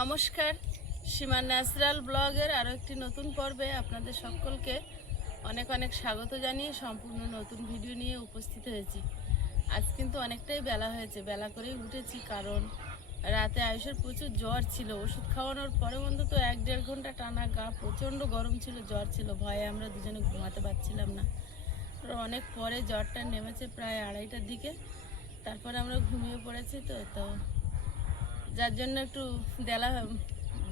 নমস্কার, সীমা ন্যাচারাল ব্লগের আরও একটি নতুন পর্বে আপনাদের সকলকে অনেক অনেক স্বাগত জানিয়ে সম্পূর্ণ নতুন ভিডিও নিয়ে উপস্থিত হয়েছি। আজ কিন্তু অনেকটাই বেলা হয়েছে, বেলা করেই উঠেছি, কারণ রাতে আয়ুষের প্রচুর জ্বর ছিল। ওষুধ খাওয়ানোর পরে অন্তত 1-1.5 ঘন্টা টানা গা প্রচণ্ড গরম ছিল, জ্বর ছিল, ভয়ে আমরা দুজনে ঘুমাতে পারছিলাম না। অনেক পরে জ্বরটা নেমেছে প্রায় 2:30টার দিকে, তারপরে আমরা ঘুমিয়ে পড়েছি। তো যার জন্য একটু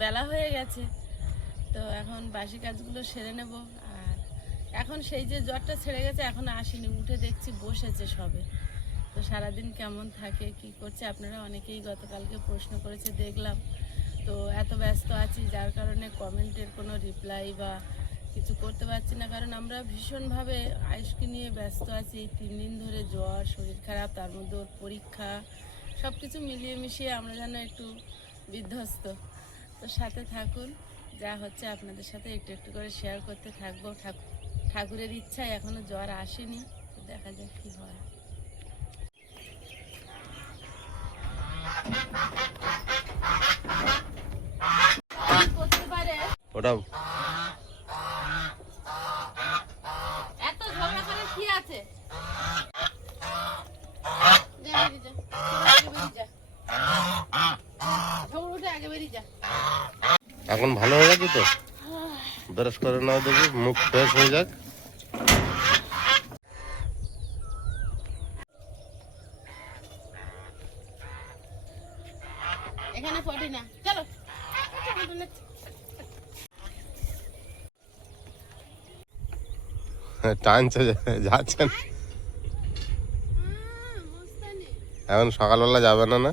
বেলা হয়ে গেছে। তো এখন বাসি কাজগুলো সেরে নেব। আর এখন সেই যে জ্বরটা ছেড়ে গেছে, এখন আসেনি, উঠে দেখছি বসেছে সবে। তো সারাদিন কেমন থাকে, কি করছে, আপনারা অনেকেই গতকালকে প্রশ্ন করেছে দেখলাম। তো এত ব্যস্ত আছি যার কারণে কমেন্টের কোনো রিপ্লাই বা কিছু করতে পারছি না, কারণ আমরা ভীষণভাবে আয়ুষকে নিয়ে ব্যস্ত আছি। এই 3 দিন ধরে জ্বর, শরীর খারাপ, তার মধ্যে ওর পরীক্ষা, সব কিছু মিলিয়ে মিশিয়ে আমরা যেন একটু বিধ্বস্ত। তো সাথে থাকুন, যা হচ্ছে আপনাদের সাথে একটু একটু করে শেয়ার করতে থাকবো। ঠাকুরের ইচ্ছায় এখনো জ্বর আসেনি, তো দেখা যাক কি হয়। করতে পারে ওটা এত ঝগড়া করে কি আছে? এখন ভালো হয়ে গেছে তো, ব্রাশ করে নাও, দেখি মুখ ফ্রেশ হয়ে যাক। এখানে পড়ি না, চলো। টানছে যাচ্ছেন এখন, সকালবেলা যাবে না না?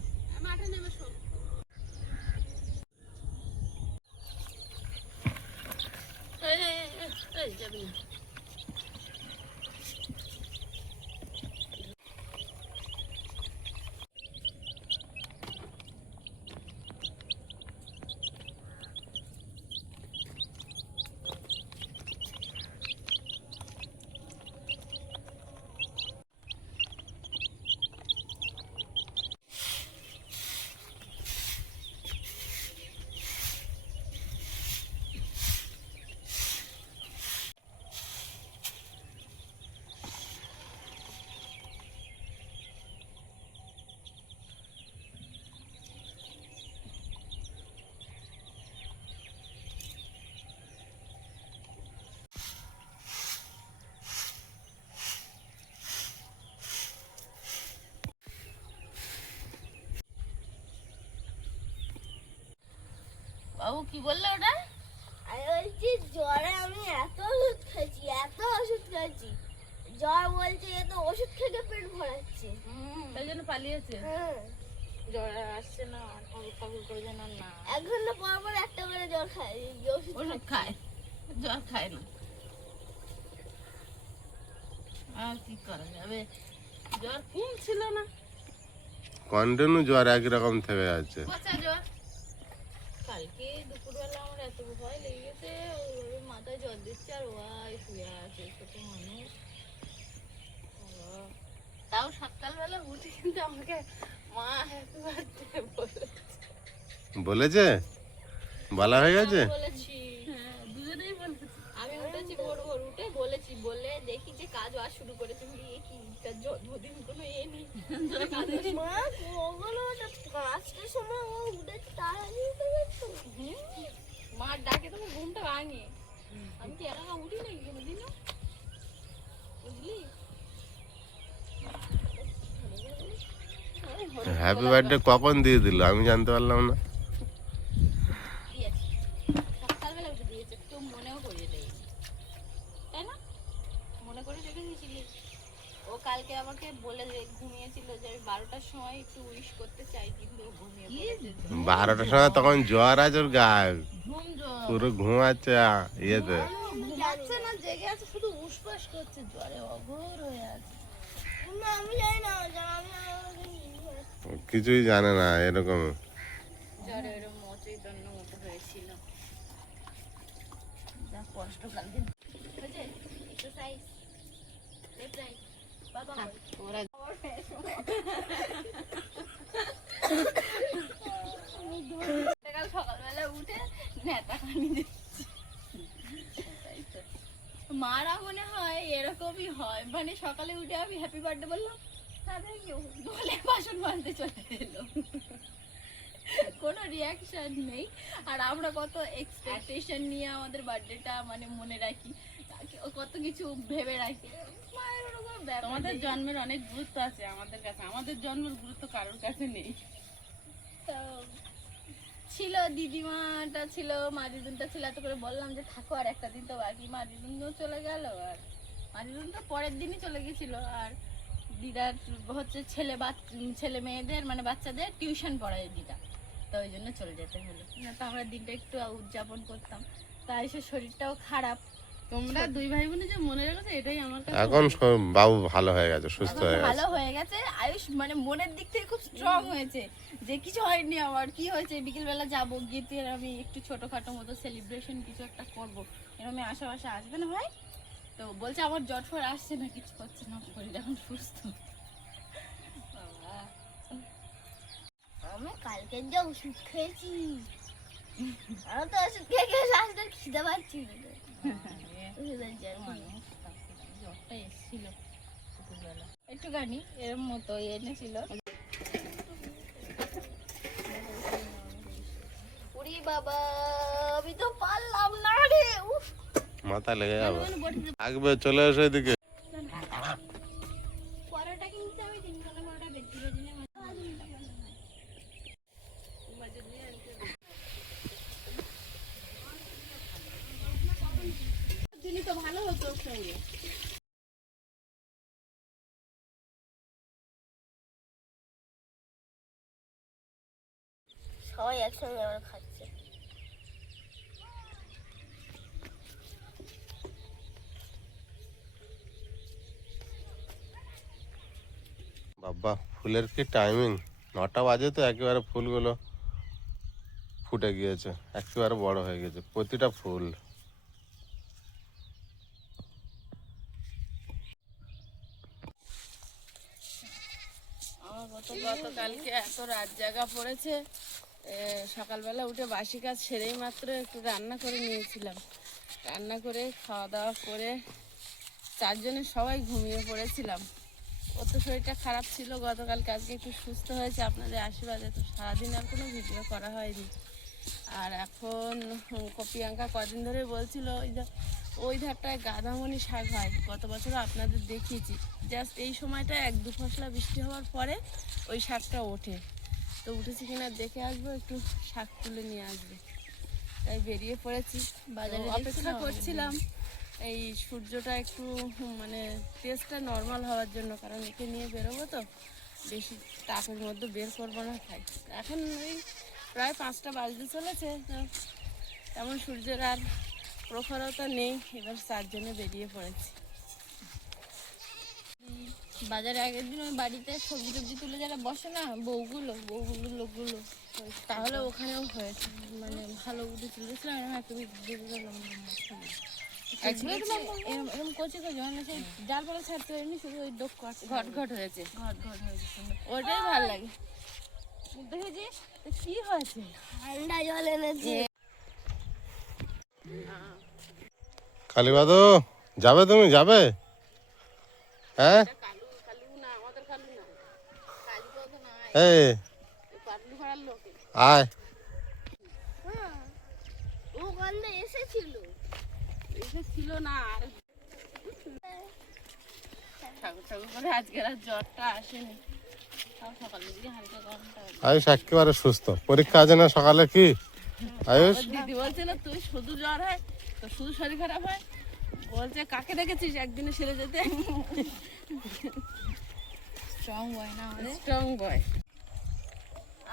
বাবু কি বললো ওটা? আমি বলছি জ্বরে আমি এত ওষুধ খাইছি। জ্বর বলছে এত ওষুধ খেতে পেট ভরাচ্ছে। তাই জন্য পালিয়েছে। জ্বর আসছে না, ঠাকুর করবে না। 1 ঘন্টা পর পর একটা করে জ্বর খায়, ওষুধ খায়, জ্বর খায় না। আর কি করা যাবে, জ্বর কমছিল না, কন্টিনিউ জ্বর একই রকম থেকে যাচ্ছে। পচা জ্বর। কালকে দুপুরবেলা আমার এত ভয় লেগে গেছে, ওইভাবে মাথায় জ্বর দিচ্ছে আর ওয়াই শুয়ে আছে ছোট মানুষ। তাও সকালবেলা উঠে কিন্তু আমাকে মা হ্যাপি বার্থডে বলেছে, বলা হয়ে গেছে। বলেছি, হ্যাঁ দুজনেই বলেছে। আমি উঠেছি ভোর ভোর উঠে বলেছি, বলে দেখি যে কাজ আর শুরু করেছে। কি তার জন্মদিন কোনো নেই। মা ওগুলো 5টার সময় ও উঠেছে, তার আগে উঠে গেছে। মার ডাকে তোমার ঘুমটা ভাঙে। আমি কি একা উঠি নাকি কোনোদিনও, বুঝলি? হ্যাপি বার্থডে কখন দিয়ে দিল আমি জানতে পারলাম না। সকালবেলা উঠে দিয়েছে, কেউ মনেও করিয়ে দেয়, তাই না? মনে করে রেখে দিয়েছিলি। ও কালকে আমাকে বলে ঘুমিয়েছিল যে আমি 12টার সময় একটু উইশ করতে চাই, কিন্তু ও ঘুমিয়ে পড়েছে। 12টার সময় তখন জ্বর আছে ওর গায়ে, ঘুম জ্বর পুরো ঘুমাচ্ছে ইয়েতে। যাচ্ছে না, জেগে আছে, শুধু উসপাস করছে, জ্বরে অঘোর হয়ে আছে। না আমি জানি না, কিছুই জানে না এরকম। জ্বরে এরকম অচৈতন্য মতো হয়েছিল। যা কষ্ট কালকে হয়েছে এক্সারসাইজ, লেফট রাইট বাবা ওরা কাল নেতা খানি দিচ্ছে। মারা মনে হয় এরকমই হয়, মানে সকালে উঠে আমি হ্যাপি বার্থডে বললাম, থ্যাংক ইউ বলে বাসন মাজতে চলে এলো, কোনো রিয়াকশন নেই। আর আমরা কত এক্সপেকটেশন নিয়ে আমাদের বার্থডেটা মানে মনে রাখি, কত কিছু ভেবে রাখি। মায়ের ওরকম ব্যাপার তোমাদের নেই। জন্মের অনেক গুরুত্ব আছে আমাদের কাছে, আমাদের জন্মের গুরুত্ব কারোর কাছে নেই। তো ছিল দিদিমাটা ছিল, মা দিদুনটা ছিল, এত করে বললাম যে থাকো আর একটা দিন তো বাকি, মা দিদুনও চলে গেল, আর মা দিদুন তো পরের দিনই চলে গেছিল। আর দিদার হচ্ছে ছেলে মেয়েদের মানে বাচ্চাদের টিউশন পড়ায় দিদা, তো ওই জন্য চলে যেতে হলো, না তো আমরা দিনটা একটু উদযাপন করতাম। তাই সে শরীরটাও খারাপ। তোমরা দুই ভাই বোনে যে মনে রেখেছো এটাই আমার কাছে এখন বাবু ভালো হয়ে গেছে, সুস্থ এখন হয়ে ভালো গেছে। হয়ে গেছে, আয়ুষ মানে মনের দিক থেকে খুব স্ট্রং হয়েছে, যে কিছু হয়নি আমার, কি হয়েছে বিকেলবেলা যাবো গিয়ে আমি একটু ছোটখাটো মতো সেলিব্রেশন কিছু একটা করবো, এরকম আশেপাশে আসবে না ভাই? তো বলছে আমার জট ফট আসছে না, কিছু হচ্ছে না, শরীর এখন সুস্থ। বাবা, আমি কালকে যে ওষুধ খেয়েছি, আমি তো ওষুধ খেয়ে খেয়ে লাস্টে খিদে পাচ্ছি না। ওষুধের জন্য জ্বরটা এসেছিল দুপুরবেলা একটুখানি এরম মতো এনেছিল। ওরে বাবা, আমি তো পারলাম না রে, উফ। মাথা লেগে যাবে, থাকবে, চলে এসো এদিকে। পরোটা কিনতে আমি 3 খানা পরোটা বেচি দিনে। দিনই তো ভালো হতো ওর সঙ্গে। সবাই একসঙ্গে আবার খাচ্ছে। বাবা, ফুলের কি টাইমিং! 9টা বাজে তো একেবারে ফুলগুলো ফুটে গিয়েছে, একেবারে বড় হয়ে গেছে প্রতিটা ফুল। আমার গতকালকে এত রাত জাগা পড়েছে, সকালবেলা উঠে বাসি কাজ সেরেই মাত্র একটু রান্না করে নিয়েছিলাম। রান্না করে খাওয়া দাওয়া করে 4 জনে সবাই ঘুমিয়ে পড়েছিলাম। ওর তো শরীরটা খারাপ ছিল গতকালকে, আজকে একটু সুস্থ হয়েছে আপনাদের আশীর্বাদে। তো সারাদিন আর কোনো ভিডিও করা হয়নি। আর এখন প্রিয়াঙ্কা কদিন ধরে বলছিল ওই ধারটায় গাঁদামণি শাক হয়, গত বছরও আপনাদের দেখিয়েছি। জাস্ট এই সময়টা 1-2 ফসলা বৃষ্টি হওয়ার পরে ওই শাকটা ওঠে। তো উঠেছি কিনা দেখে আসবো, একটু শাক তুলে নিয়ে আসবে, তাই বেরিয়ে পড়েছি। বাজারে তো অপেক্ষা করছিলাম এই সূর্যটা একটু মানে তেজটা নর্মাল হওয়ার জন্য, কারণ একে নিয়ে বেরোবো তো, বেশি তাপের মধ্যে বের করবো না তাই। এখন ওই প্রায় 5টা বাজতে চলেছে, তো তেমন সূর্যের আর প্রখরতা নেই। এবার 4 জনে বেরিয়ে পড়েছি। বাজারে আগের দিন ওই বাড়িতে সবজি টবজি তুলে যারা বসে না, বউগুলো লোকগুলো, তাহলে ওখানেও হয়েছে, মানে ভালো উঠে তুলেছিলাম, এরকম একটা এরকম করছে তো যখন সেই জাল পালা ছাড়তে পারিনি, শুধু ওই ডোক ঘট ঘট হয়েছে, ঘট হয়েছে সুন্দর। ওটাই ভালো লাগে। দেখেছিস তো কি হয়েছে? ঠান্ডা জল এনেছি। কালীবাদু, যাবে তুমি, যাবে? হ্যাঁ, কালু কালু না, আমাদের কালু না, কালু তো না, এই পাটলি পাড়ার লোক আয়। ও গন্ধে এসেছিল। ছিল না। আর ঠাকুর ঠাকুর করে আজকের আর জ্বরটা আসেনি, তাও সকালের দিকে হালকা গরমটা। আয়ুষ একেবারে সুস্থ, পরীক্ষা আছে না সকালে, কি আয়ুষ? ওর দিদি বলছে না তুই শুধু জ্বর হয়, তো শুধু শরীর খারাপ হয়, বলছে কাকে দেখেছিস একদিনে সেরে যেতে? স্ট্রং বয় না আমাদের। স্ট্রং বয়।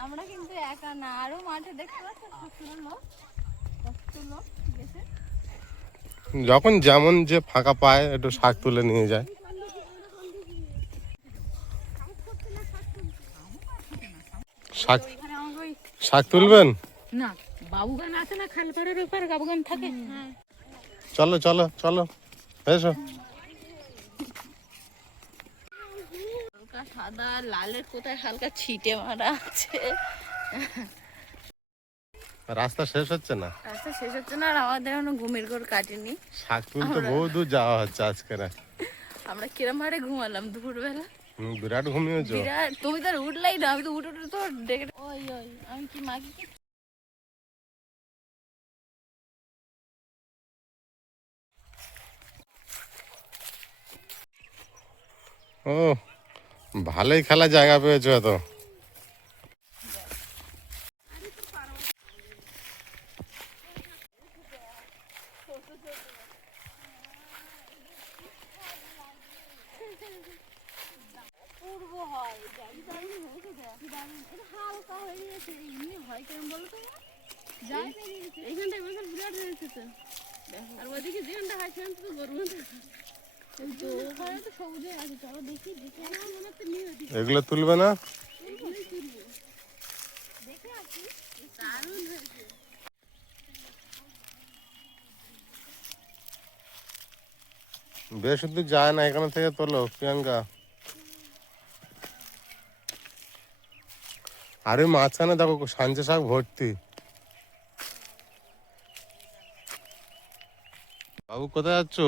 আমরা কিন্তু একা না, আরো মাঠে দেখতে পাচ্ছেন কত লোক গেছে। যখন যেমন যে ফাঁকা পায় একটু শাক তুলে নিয়ে যায়। শাক শাক তুলবেন? না বাবু গান আছে না, খালপাড়ের ওপারে বাবু গান থাকে। চলো চলো চলো, এসো। হালকা সাদা লালের কোথায় হালকা ছিটে মারা আছে। রাস্তা শেষ হচ্ছে না, রাস্তা শেষ হচ্ছে না আর আমাদের এখনো ঘুমের ঘোর কাটেনি। শাক তুলতে বহু দূর যাওয়া হচ্ছে আজকে। আমরা কিরম হারে ঘুমালাম দুপুরবেলা, বিরাট ঘুমিয়েছো। বিরাট। তুমি তো আর উঠলাই না, আমি তো উঠে উঠে তো ডেকে ওই ওই আমি কি মাকে কি ও ভালোই খেলার জায়গা পেয়েছো তো। পূর্ব হয় হালকা হয়ে গেছে, এমনি হয় কেমন বলো তো এইখানটা এবছর বিরাট হয়েছে তো। আর ওইদিকে যেখানটা হয় সেখান তো গরু তো ওখানে তো সবুজে আছে। চলো দেখি দেখে আমার মনে হচ্ছে নিয়ে এগুলো তুলবে না? এগুলোই তুলবো, দেখে আসি। দারুণ হয়েছে। বেশ দূর যায় না, এখানে থেকে তোলো প্রিয়াঙ্কা। আর ওই মাঝখানে দেখো সাঞ্চে শাক ভর্তি। বাবু কোথায় যাচ্ছ?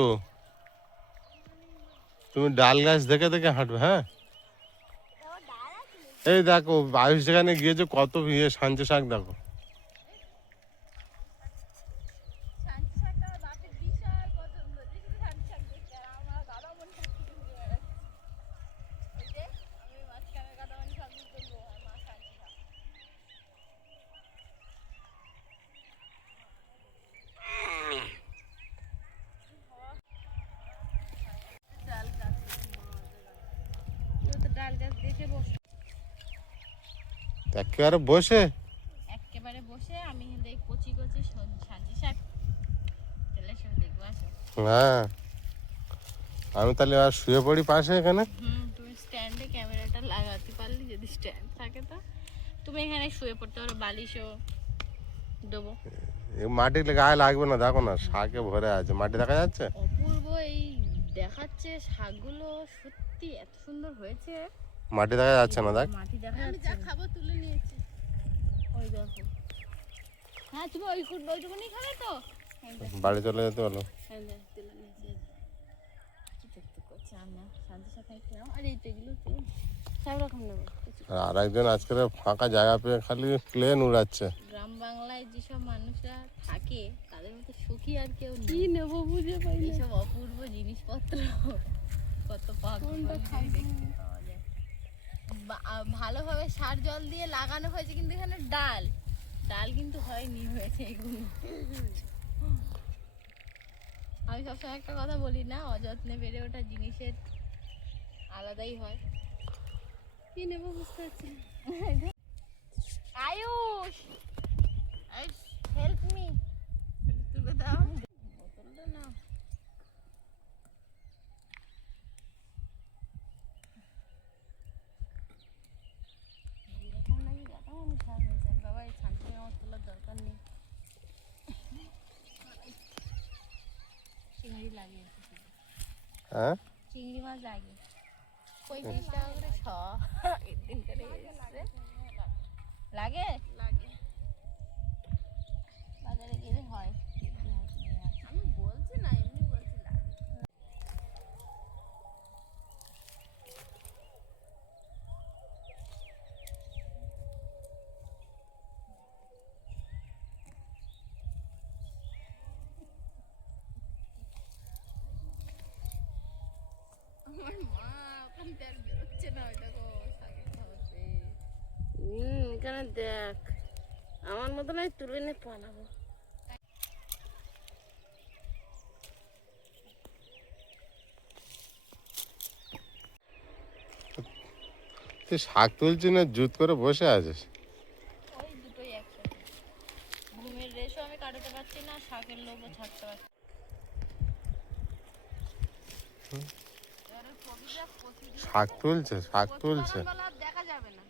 তুমি ডাল গাছ দেখে দেখে হাঁটবে। হ্যাঁ, এই দেখো আয়ুষ যেখানে গিয়েছে কত সাঞ্চে শাক দেখো। ডাল গাছ দেখে বসে, একেবারে বসে একেবারে বসে আমি দেখ কচি কচি সাজি শাক চলে এসে দেখবো আসো। হ্যাঁ, আমি তাহলে আর শুয়ে পড়ি পাশে এখানে। তুমি স্ট্যান্ডে ক্যামেরাটা লাগাতে পারলে, যদি স্ট্যান্ড থাকে তো তুমি এখানে শুয়ে পড়তে পারো, বালিশও দেবো। মাটি গায়ে লাগবে না, দেখো না শাকে ভরে আছে। মাটি দেখা যাচ্ছে। অপূর্ব এই দেখাচ্ছে শাকগুলো, সত্যি এত সুন্দর হয়েছে। মাটি দেখা যাচ্ছে না, দেখ। মাটি দেখা যাচ্ছে। আমি যা খাবো তুলে নিয়েছি, ওই দেখো। হ্যাঁ তুমি ওইটুকুনি খাবে তো? বাড়ি চলে যেতে বলো। হ্যাঁ তুলে নিয়েছি। কি দেখতে করছে আমরা শান্তি সাথে খেলাম। আর এই তো এগুলো তো সব রকম নেবো। আর একজন আজকে ফাঁকা জায়গা পেয়ে খালি প্লেন উড়াচ্ছে। গ্রাম বাংলায় যেসব মানুষরা থাকে তাদের মতো সুখী আর কেউ নেই। কি নেবো বুঝে পাই না, এইসব অপূর্ব জিনিসপত্র কত দেখতে পাওয়া যায়। ভালোভাবে সার জল দিয়ে লাগানো হয়েছে, কিন্তু এখানে ডাল কিন্তু হয়নি, হয়েছে এগুলো। আমি সবসময় একটা কথা বলি না, অযত্নে বেড়ে ওঠা জিনিসের আলাদাই হয়। কি নেবো বুঝতে পারছি না। আয়ুষ হেল্প মি, তুলে দাও বোতলটা না। এরকম নাকি গাটা মানুষ সাজ হয়েছে। বাবা এই শান্তি আমার তোলার দরকার নেই। চিংড়ি লাগে, হ্যাঁ, চিংড়ি মাছ লাগে 35 টাকা করে শ। একদিন করে লাগে বাজারে গেলে হয়। আমি বলছি না, এমনি বলছি লাগে। আমার মা ওখান থেকে আর বেরোচ্ছে না, ওই দেখো শাকের খাওয়াতে। এখানে দেখ আমার মতো নয়, তুলে নে পালাবো। তুই শাক তুলছি না জুত করে বসে আছিস। ওই দুটোই একসাথে, ঘুমের রেশও আমি কাটাতে পারছি না, শাকের লোভও ছাড়তে পারছি। শাক তুলছে, শাক তুলছে। দেখা যাবে না,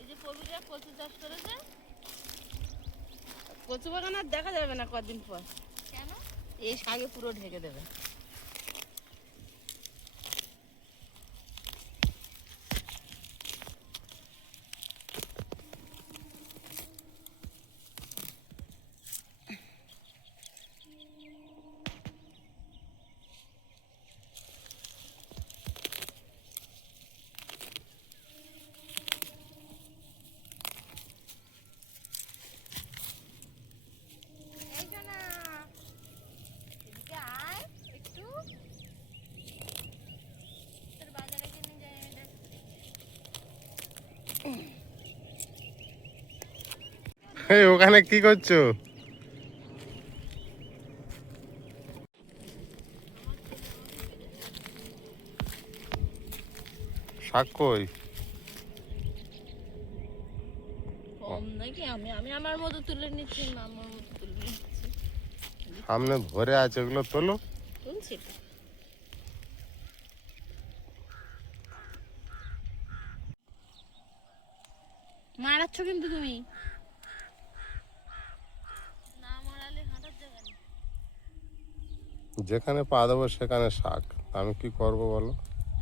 এই যে কবিরা কচু চাষ করেছে, কচু বাগান আর দেখা যাবে না কদিন পর। কেন? এই শাকে পুরো ঢেকে দেবে। এই ওখানে কি করছো? শাক কই? কম নাকি? আমি আমি আমার মতো তুলে নিচ্ছি, না আমার মতো তুলে নিচ্ছি। সামনে ধরে আছে, ওগুলো তোলো। তুলছি তো। মারাচ্ছ কিন্তু তুমি। না মারালে হাঁটার জায়গা নেই। যেখানে পা দেবো সেখানে শাক, আমি কি করব বলো?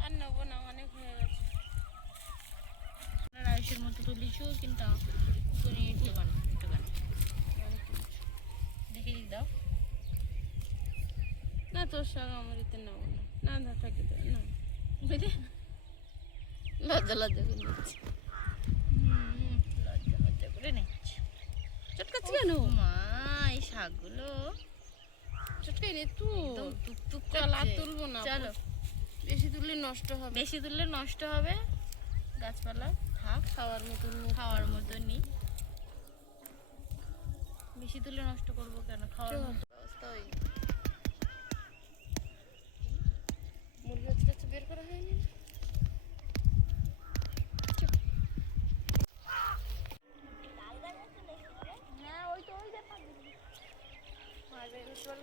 আর নেবো না, অনেক হয়ে গেছে। রাইসের মতো তুলিছো কিন্তু তুমি ঠেকানো ঠেকানো দেখে দাও। না তোর শাক আমার এতে নেবো না, না না থাকে তো না, বুঝলে? লজ্জা লজ্জা করে নিচ্ছি। লজ্জা লজ্জা করে নিচ্ছি। চটকাচ্ছি কেন? মা এই শাকগুলো চটকাই নে তুই, একদম টুকটুক চল আর করছে। তুলবো না, চলো। বেশি তুললে নষ্ট হবে। বেশি তুললে নষ্ট হবে, গাছপালা থাক খাওয়ার মতন খাওয়ার মতনই। বেশি তুলে নষ্ট করবো কেন? খাওয়ার মতো ব্যবস্থা হয়ে গেছে। মুরগি হচ্ছে বের করা হয়নি। হ্যাঁ, ওই তো ওই দেখা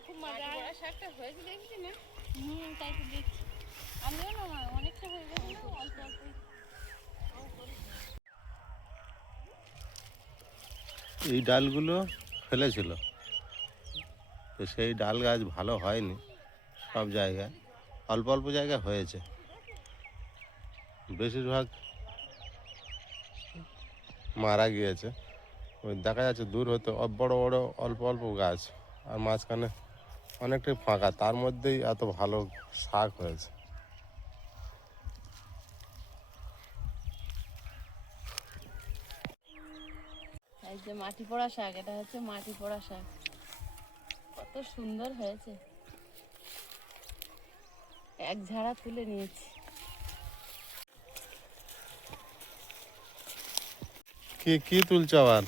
খুব মজা হয়। শাকটা হয়েছে দেখছি না, তাই তো দেখছি। আমিও না অনেকটা হয়ে গেছে না, অল্প অল্প। এই ডালগুলো ফেলেছিল, তো সেই ডাল গাছ ভালো হয়নি সব জায়গায়, অল্প অল্প জায়গায় হয়েছে, বেশিরভাগ মারা গিয়েছে। ওই দেখা যাচ্ছে দূর হতে বড় বড় অল্প অল্প গাছ, আর মাঝখানে অনেকটাই ফাঁকা, তার মধ্যেই এত ভালো শাক হয়েছে। এই যে মাটি পোড়া শাক, এটা হচ্ছে মাটি পোড়া শাক, কত সুন্দর হয়েছে। এক ঝাড়া তুলে নিয়েছি। কি কি তুলছো আবার?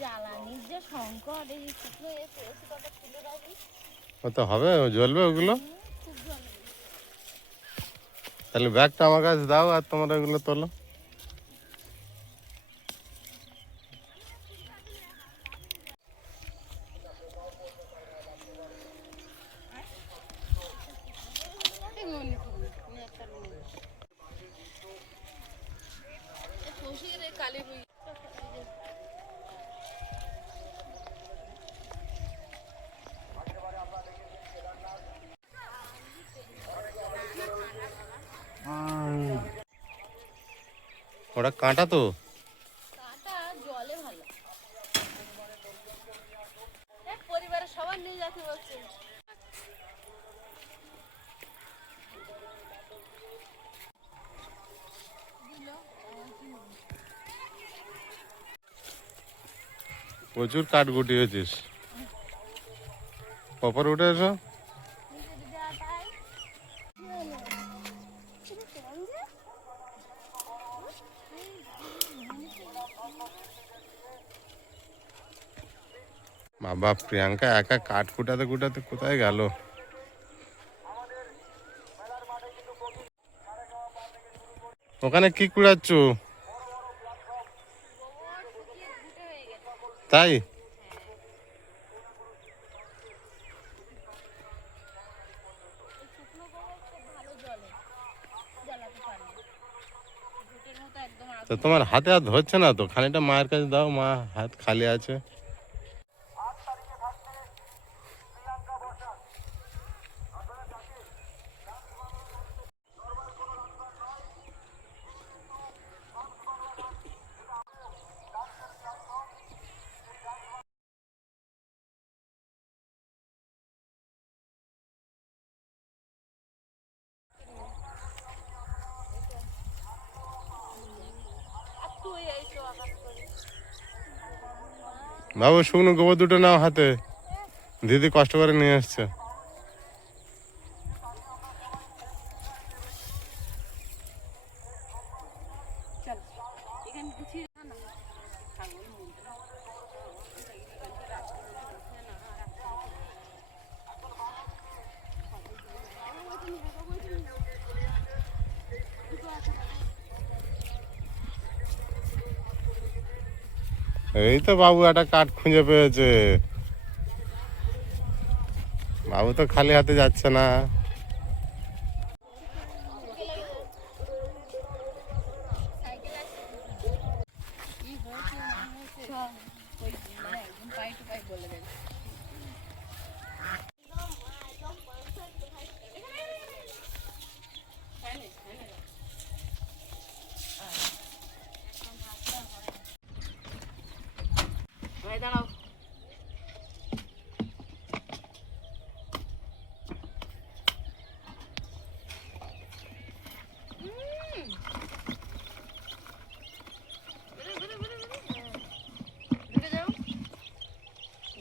জ্বালানির যে সংকট, এই শুকনো এসে কটা তুলে রাখি। ও তো হবে, জ্বলবে ওগুলো। খুব ভালো। তাহলে ব্যাগটা আমার কাছে দাও, আর তোমরা ওগুলো তোলো। কালী রুই ওটা কাঁটা তো। কাঁটা জলে ভালো, পরিবারের সবার নিয়ে যাতে বলছে। প্রচুর কাঠ গুটিয়েছিস, ওপরে উঠে এসো। বাবা, প্রিয়াঙ্কা একা কাঠ কুটাতে কুটাতে কোথায় গেল? ওখানে কি কুড়াচ্ছ? তাই? তো তোমার হাতে হাত ধরছে না তো, খানিকটা মায়ের কাছে দাও, মা হাত খালি আছে। বাবু, শুকনো গোবর দুটো নাও হাতে, দিদি কষ্ট করে নিয়ে আসছে। এই তো বাবু একটা কাঠ খুঁজে পেয়েছে। বাবু তো খালি হাতে যাচ্ছে না। একদম পাই টু পাই বলে দেবে। দাঁড়াও,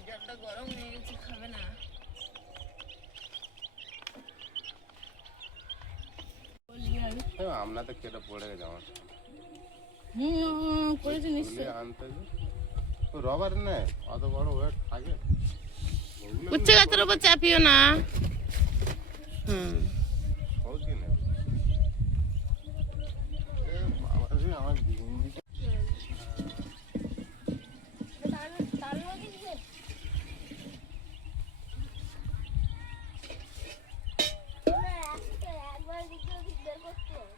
জলটা গরম হয়ে গেছে, খাবে না। আমরা তো কেটে পড়ে গেছে আমার করেছি তুলে আনতে যে। ও রবার নেই, অত বড় ওয়েট থাকে। ওগুলো উচ্চ গাছের উপর চাপিও না। হুম, সহজই নেই। এ বাবা রে, আমার ভিন্ডিটা একবার দিকে ওদিক বের করতে হবে।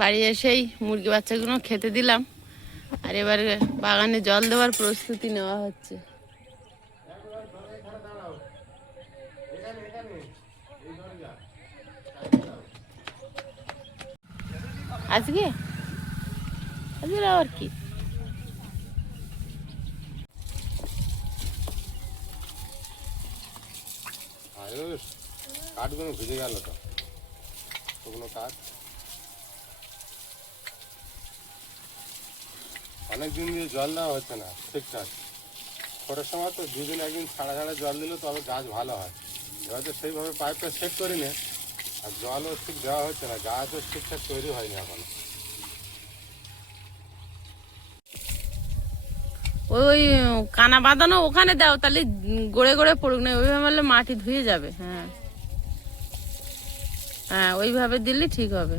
বাড়ি এসেই মুরগি বাচ্চাগুলো খেতে দিলাম, আর এবার বাগানে জল দেওয়ার প্রস্তুতি নেওয়া হচ্ছে। আজকে আজকে আর কি, আয়ুষ, কাঠগুলো ভিজে গেল তো, ওগুলো কাঠ অনেকদিন দিয়ে জল দেওয়া হচ্ছে না ঠিকঠাক। খরার সময় তো দুদিন একদিন ছাড়া ছাড়া জল দিলে তবে গাছ ভালো হয়। এবার তো সেইভাবে পাইপটা সেট করি না, আর জলও ঠিক দেওয়া হচ্ছে না, গাছও ঠিকঠাক তৈরি হয়নি এখনো। ওই কানা বাঁধানো ওখানে দাও, তাহলে গড়ে গড়ে পড়ুক না, ওইভাবে মারলে মাটি ধুয়ে যাবে। হ্যাঁ হ্যাঁ, ওইভাবে দিলে ঠিক হবে।